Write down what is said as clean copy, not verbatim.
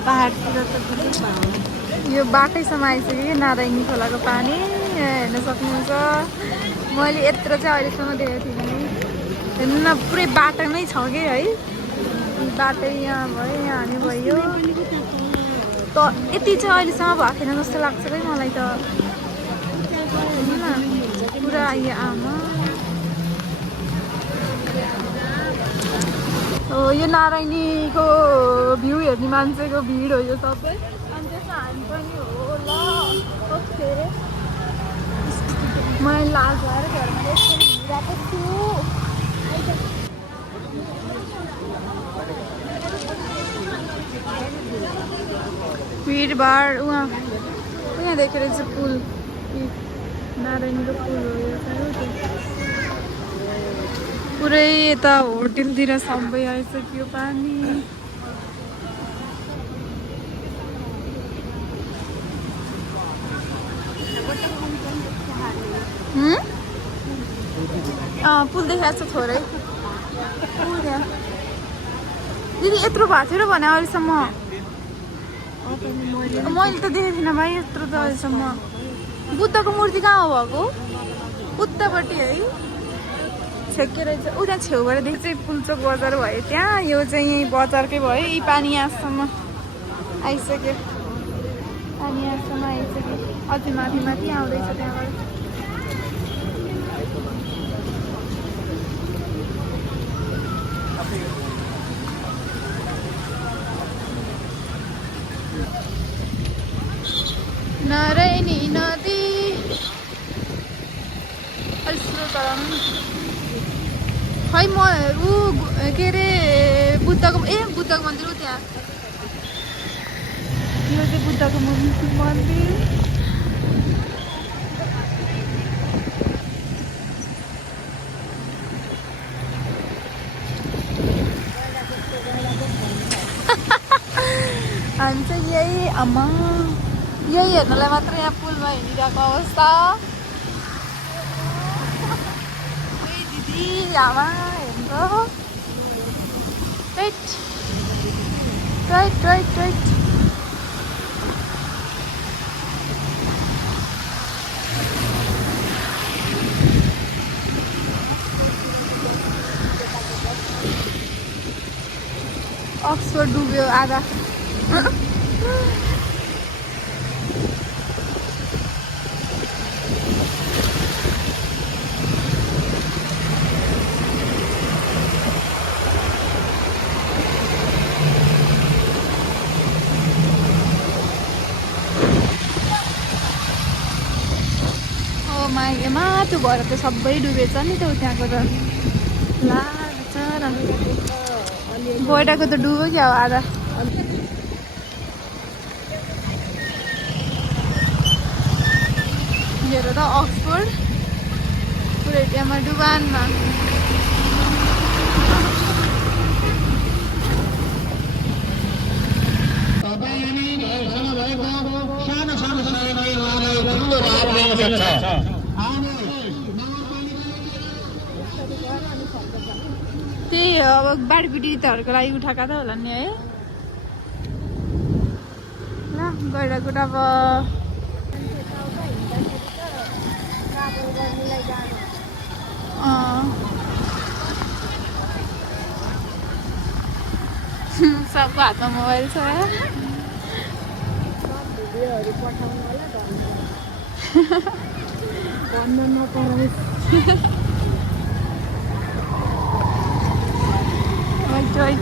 पहाडतिर त यो बाटैसम्म आइसक्यो कि नारायणी खोलाको पानी हेर्न सक्नुहुन्छ। मैले यत्रो चाहिँ अहिलेसम्म देखेको थिइनँ। हेर्नु न पुरै बाटोमै छ कि है, बाटै यहाँ भयो, यहाँ हामी भयो त यति चाहिँ अहिलेसम्म भएको थिएन जस्तो लाग्छ है मलाई त। हेर्नु न पुरा यो आमा हो, यो नारायणीको भ्यू हेर्ने मान्छेको भिड हो यो सबै। अनि त्यसमा हामी पनि हो ल अरे मलाई लाज भएर घरमा यसरी हिँडिरहेको छु। भिडभाड उहाँ देखेर चाहिँ पुल, नारायणीको पुल हो यो। पुरै यता होटेलतिर सबै आइसक्यो पानी। पुल देखाएको छ थोरै। दिदी यत्रो भएको थियो र भने अहिलेसम्म मैले त देखेको थिइनँ भाइ यत्रो त अहिलेसम्म। बुद्धको मूर्ति कहाँ हो भएको? उतापट्टि है छेकेर चाहिँ उता छेउबाट देख्छ चाहिँ पुल्चोक बजार भयो त्यहाँ। यो चाहिँ यहीँ बजारकै भयो। यी पानी यहाँसम्म आइसक्यो, पानी यहाँसम्म आइसक्यो। अझै माथि माथि आउँदैछ त्यहाँबाट। नारायणी नदी खै म ऊ के अरे बुद्धको मन्दिर हो त्यहाँ। यो चाहिँ बुद्धको मन्दिर। हामी चाहिँ यही आमा यही हेर्नलाई मात्र यहाँ पुलमा हिँडिरहेको अवस्था। दिदी आमा हेर्नु right right right right. Oxford डुब्यो आधा। माटो भएर त सबै डुबेछ नि त त्यहाँको त। ला बिचरा गइरहेको त डुब्यो क्या हो आधा। हेर त अक्सफोर्ड पुरै त्यहाँमा डुबानमा। त्यही हो अब बाढीपीडितहरूको लागि उठाएको त होला नि है। ल गइरहेको अब सबको हातमा मोबाइल छ। भन्नु नपरोस्। Right.